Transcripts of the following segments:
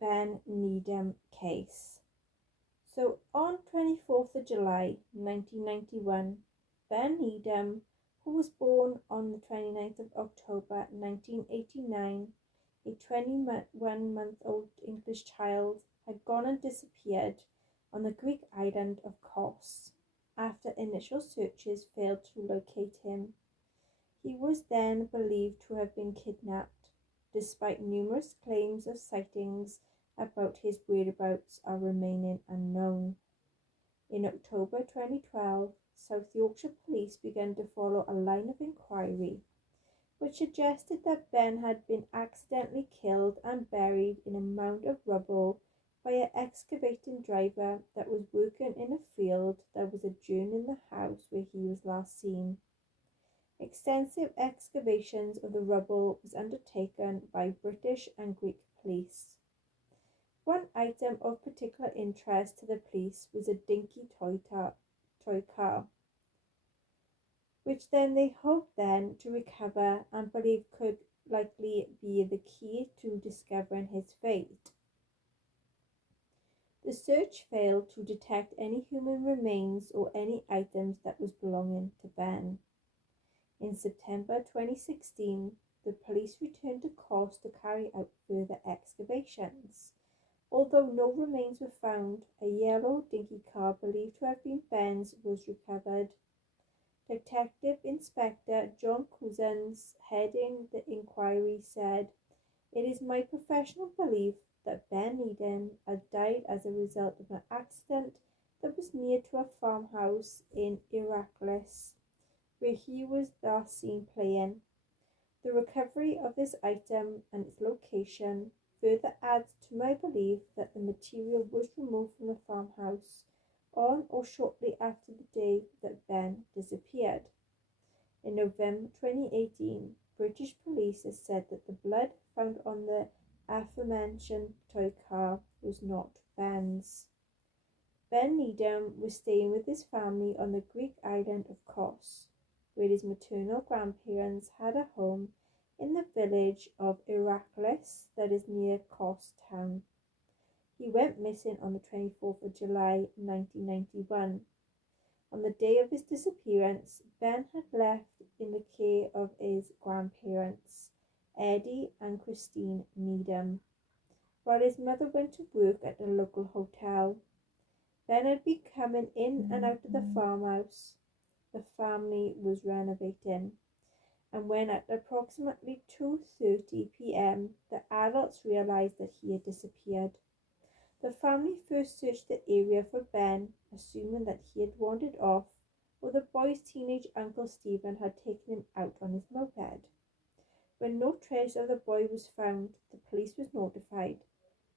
Ben Needham Case. So on 24th of July 1991, Ben Needham, who was born on the 29th of October 1989, a 21-month-old English child, had gone and disappeared on the Greek island of Kos after initial searches failed to locate him. He was then believed to have been kidnapped, despite numerous claims of sightings about his whereabouts are remaining unknown. In October 2012, South Yorkshire Police began to follow a line of inquiry which suggested that Ben had been accidentally killed and buried in a mound of rubble by an excavating driver that was working in a field that was adjoining the house where he was last seen. Extensive excavations of the rubble was undertaken by British and Greek police. One item of particular interest to the police was a dinky toy car, which then they hoped then to recover and believe could likely be the key to discovering his fate. The search failed to detect any human remains or any items that was belonging to Ben. In September 2016, the police returned to Kos to carry out further excavations. Although no remains were found, a yellow dinky car believed to have been Ben's was recovered. Detective Inspector John Cousins, heading the inquiry, said, "It is my professional belief that Ben Needham had died as a result of an accident that was near to a farmhouse in Heracles, where he was last seen playing. The recovery of this item and its location further adds to my belief that the material was removed from the farmhouse on or shortly after the day that Ben disappeared." In November 2018, British police has said that the blood found on the aforementioned toy car was not Ben's. Ben Needham was staying with his family on the Greek island of Kos, where his maternal grandparents had a home in the village of Heracles that is near Kos town. He went missing on the 24th of July 1991. On the day of his disappearance, Ben had left in the care of his grandparents, Eddie and Christine Needham, while his mother went to work at the local hotel. Ben had been coming in and out of the farmhouse the family was renovating, and when at approximately 2:30 p.m. the adults realized that he had disappeared. The family first searched the area for Ben, assuming that he had wandered off or the boy's teenage uncle Stephen had taken him out on his moped. When no trace of the boy was found, the police was notified,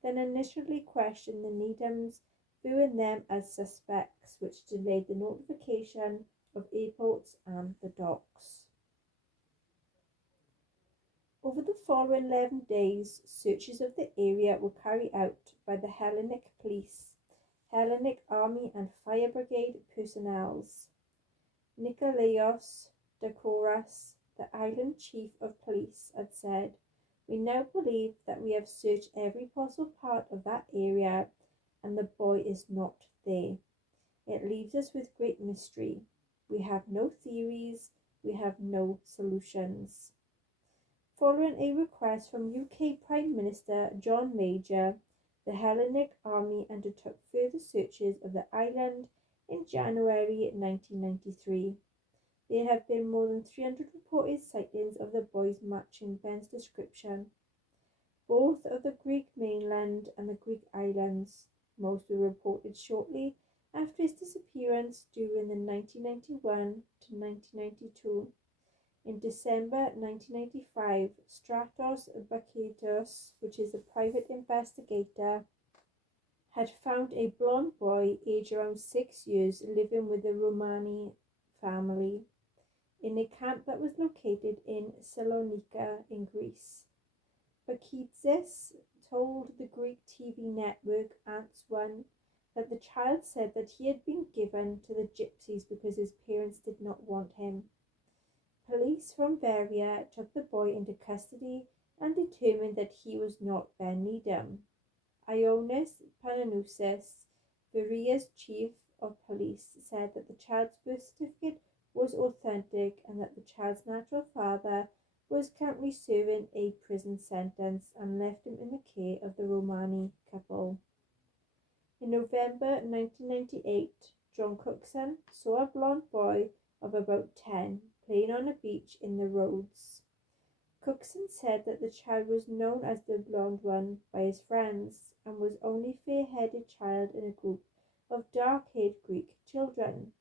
then initially questioned the Needhams, viewing them as suspects, which delayed the notification of airports and the docks. Over the following 11 days, searches of the area were carried out by the Hellenic Police, Hellenic Army and Fire Brigade personnels. Nikolaos Dakoras, the island chief of police, had said, "We now believe that we have searched every possible part of that area and the boy is not there. It leaves us with great mystery. We have no theories, we have no solutions." Following a request from UK Prime Minister John Major, the Hellenic Army undertook further searches of the island in January 1993. There have been more than 300 reported sightings of the boys matching Ben's description, both of the Greek mainland and the Greek islands. Most were reported shortly after his disappearance during the 1991 to 1992. In December 1995, Stratos Bakatos, which is a private investigator, had found a blonde boy aged around 6 years living with the Romani family in a camp that was located in Salonika in Greece. Bakitsis told the Greek TV network Ants One that the child said that he had been given to the gypsies because his parents did not want him. Police from Varia took the boy into custody and determined that he was not Ben Needham. Ioannis Pananusis, Veria's chief of police, said that the child's birth certificate was authentic and that the child's natural father was currently serving a prison sentence and left him in the care of the Romani couple. In November 1998, John Cookson saw a blond boy of about 10 playing on a beach in the Rhodes. Cookson said that the child was known as the blonde one by his friends and was only fair-headed child in a group of dark-haired Greek children.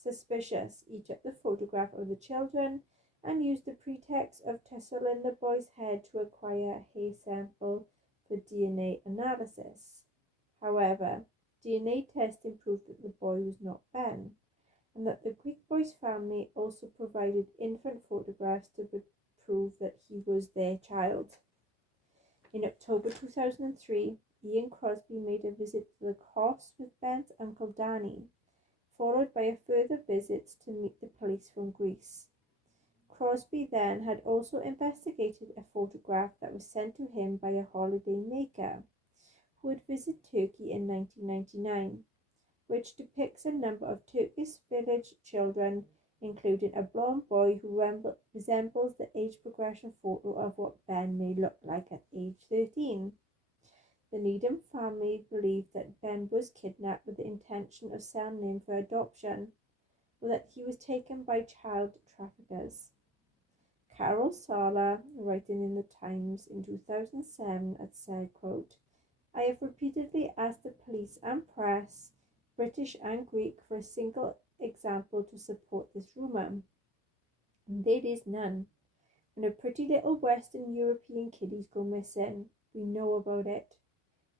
Suspicious, he took the photograph of the children and used the pretext of tussling the boy's head to acquire a hair sample for DNA analysis. However, DNA testing proved that the boy was not Ben, and that the Greek boy's family also provided infant photographs to prove that he was their child. In October 2003, Ian Crosby made a visit to the Kos with Ben's uncle Danny, followed by a further visit to meet the police from Greece. Crosby then had also investigated a photograph that was sent to him by a holiday maker who had visited Turkey in 1999, which depicts a number of Turkish village children, including a blonde boy who resembles the age progression photo of what Ben may look like at age 13. The Needham family believed that Ben was kidnapped with the intention of selling him for adoption, or that he was taken by child traffickers. Carol Sala, writing in the Times in 2007, had said, quote, "I have repeatedly asked the police and press, British and Greek, for a single example to support this rumour. And there is none. When a pretty little Western European kiddies go missing, we know about it.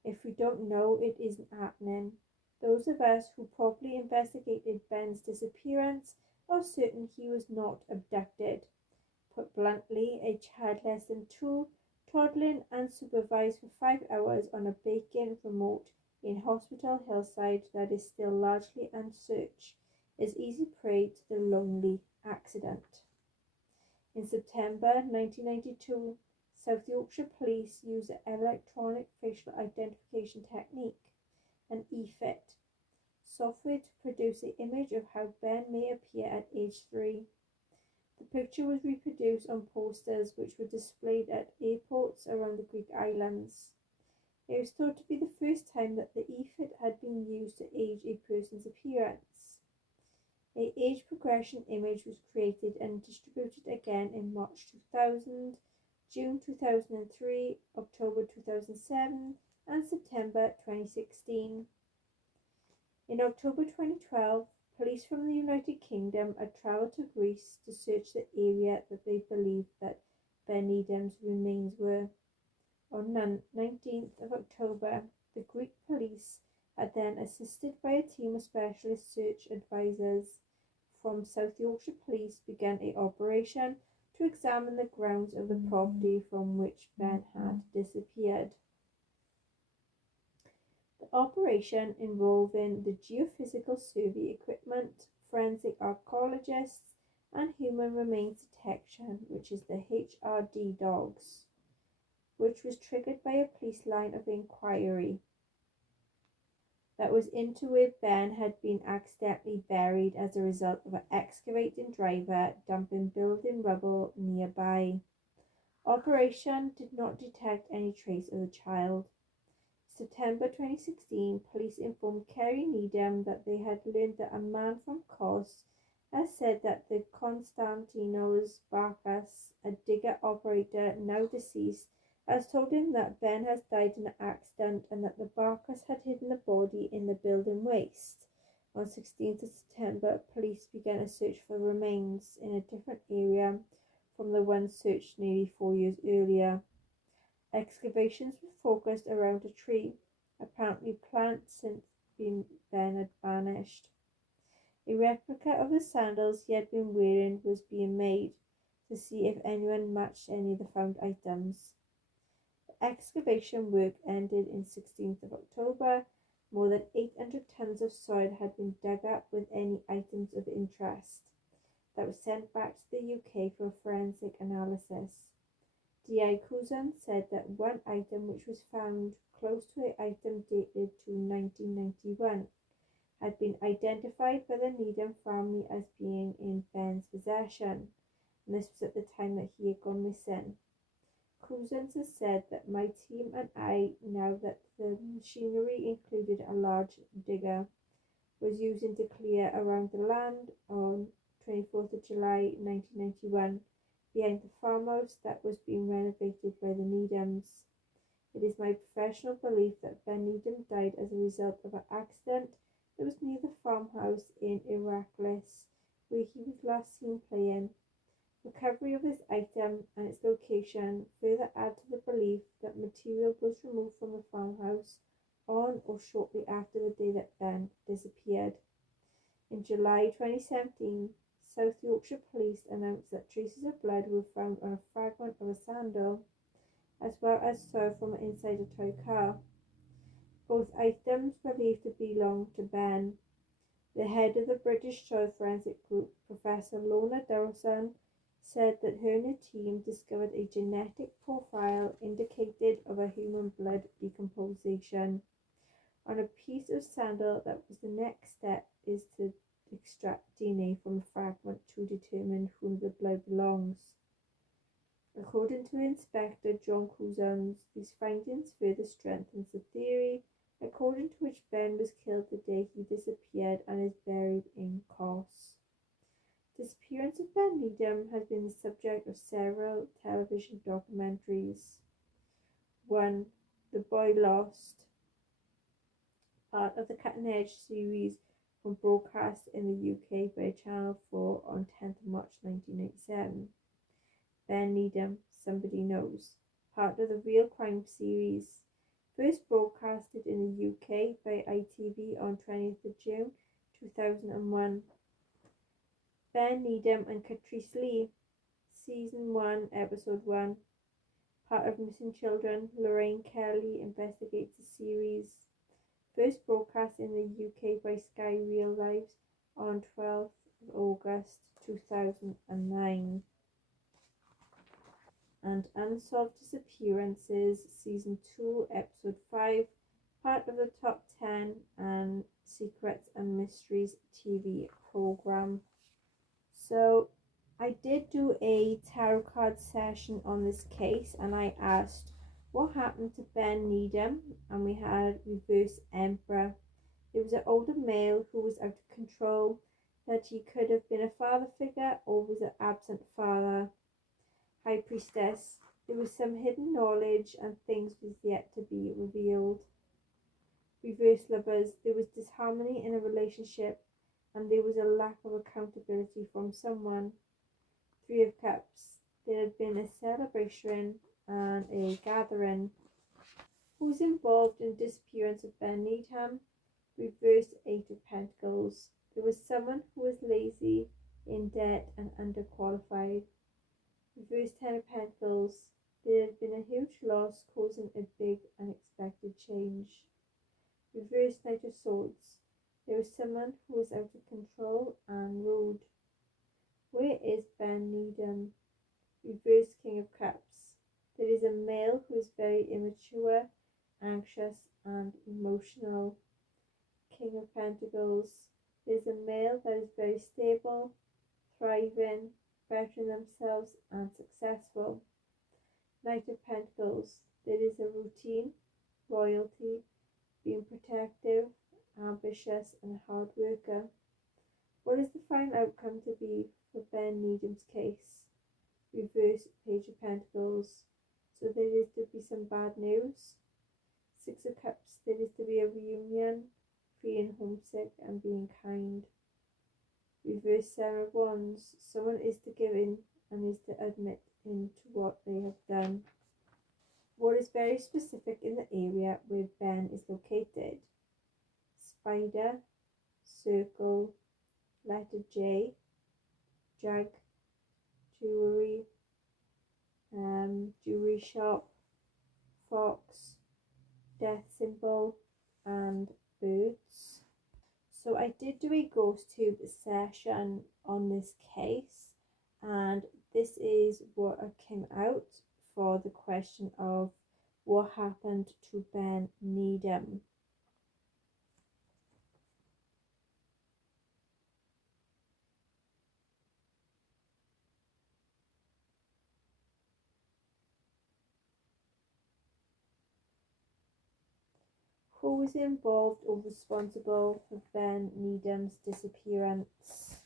If we don't know, it isn't happening. Those of us who properly investigated Ben's disappearance are certain he was not abducted. Put bluntly, a child less than 2, toddling unsupervised for 5 hours on a vacant remote in Hospital Hillside that is still largely unsearched, is easy prey to the lonely accident." In September 1992, South Yorkshire Police used the electronic facial identification technique, an EFIT, software to produce an image of how Ben may appear at age 3. The picture was reproduced on posters which were displayed at airports around the Greek islands. It was thought to be the first time that the EFIT had been used to age a person's appearance. A age progression image was created and distributed again in March 2000, June 2003, October 2007, and September 2016. In October 2012, police from the United Kingdom had travelled to Greece to search the area that they believed that Ben Needham's remains were. On 19th of October, the Greek police had then, assisted by a team of specialist search advisors from South Yorkshire Police, began an operation to examine the grounds of the property from which Ben had disappeared. The operation, involving the geophysical survey equipment, forensic archaeologists, and human remains detection, which is the HRD dogs, which was triggered by a police line of inquiry that was into where Ben had been accidentally buried as a result of an excavating driver dumping building rubble nearby. Operation did not detect any trace of the child. September 2016, police informed Kerry Needham that they had learned that a man from Kos has said that the Konstantinos Barkas, a digger operator now deceased, has told him that Ben has died in an accident and that the Barkas had hidden the body in the building waste. On 16th of September, police began a search for remains in a different area from the one searched nearly 4 years earlier. Excavations were focused around a tree, apparently planted since Ben had vanished. A replica of the sandals he had been wearing was being made to see if anyone matched any of the found items. The excavation work ended on 16th of October. More than 800 tons of soil had been dug up with any items of interest that was sent back to the UK for forensic analysis. D.I. Couzon said that one item which was found close to an item dated to 1991 had been identified by the Needham family as being in Ben's possession, and this was at the time that he had gone missing. Cousins has said that my team and I, now that the machinery included a large digger, was using to clear around the land on 24th of July 1991 behind the farmhouse that was being renovated by the Needhams. It is my professional belief that Ben Needham died as a result of an accident that was near the farmhouse in Iraklis, where he was last seen playing. Recovery of this item and its location further add to the belief that material was removed from the farmhouse on or shortly after the day that Ben disappeared. In July 2017, South Yorkshire Police announced that traces of blood were found on a fragment of a sandal, as well as soil from inside a toy car. Both items believed to belong to Ben. The head of the British Soil Forensic Group, Professor Lorna Dawson, said that her and her team discovered a genetic profile indicative of a human blood decomposition on a piece of sandal. That was the next step, is to extract DNA from a fragment to determine whom the blood belongs. According to Inspector John Couzons, these findings further strengthens the theory according to which Ben was killed the day he disappeared and is buried in Kos. The disappearance of Ben Needham has been the subject of several television documentaries. 1. The Boy Lost, part of the Cutting Edge series from broadcast in the UK by Channel 4 on 10th of March 1987. Ben Needham, Somebody Knows, part of the Real Crime series, first broadcasted in the UK by ITV on 20th of June 2001. Ben Needham and Catrice Lee, Season 1, Episode 1, part of Missing Children, Lorraine Kelly Investigates the series, first broadcast in the UK by Sky Real Lives on 12th of August 2009. And Unsolved Disappearances, Season 2, Episode 5, part of the Top 10 and Secrets and Mysteries TV program. So I did do a tarot card session on this case, and I asked what happened to Ben Needham, and we had Reverse Emperor. It was an older male who was out of control, that he could have been a father figure or was an absent father. High Priestess, there was some hidden knowledge and things was yet to be revealed. Reverse Lovers, there was disharmony in a relationship and there was a lack of accountability from someone. Three of Cups, there had been a celebration and a gathering. Who's involved in the disappearance of Ben Needham? Reverse Eight of Pentacles, there was someone who was lazy, in debt and underqualified. Reverse Ten of Pentacles, there had been a huge loss causing a big unexpected change. Reverse Knight of Swords, there was someone who was out of control and rude. Where is Ben Needham? Reverse King of Cups, there is a male who is very immature, anxious and emotional. King of Pentacles, there is a male that is very stable, thriving, bettering themselves and successful. Knight of Pentacles, there is a routine, loyalty, being protective, ambitious and a hard worker. What is the final outcome to be for Ben Needham's case? Reverse Page of Pentacles, so there is to be some bad news. Six of Cups, there is to be a reunion, feeling homesick and being kind. Reverse Seven of Wands, someone is to give in and is to admit into what they have done. What is very specific in the area where Ben is located? Spider, circle, letter J, jug, jewelry, jewelry shop, fox, death symbol and birds. So I did do a ghost tube session on this case, and this is what came out for the question of what happened to Ben Needham. Who was involved or responsible for Ben Needham's disappearance?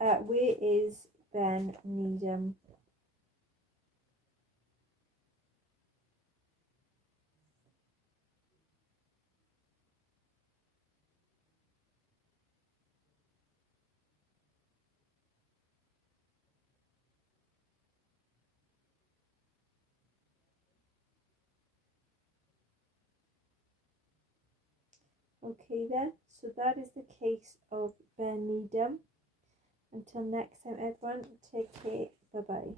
And where is Ben Needham? Okay then, so that is the case of Ben Needham. Until next time everyone, take care, bye bye.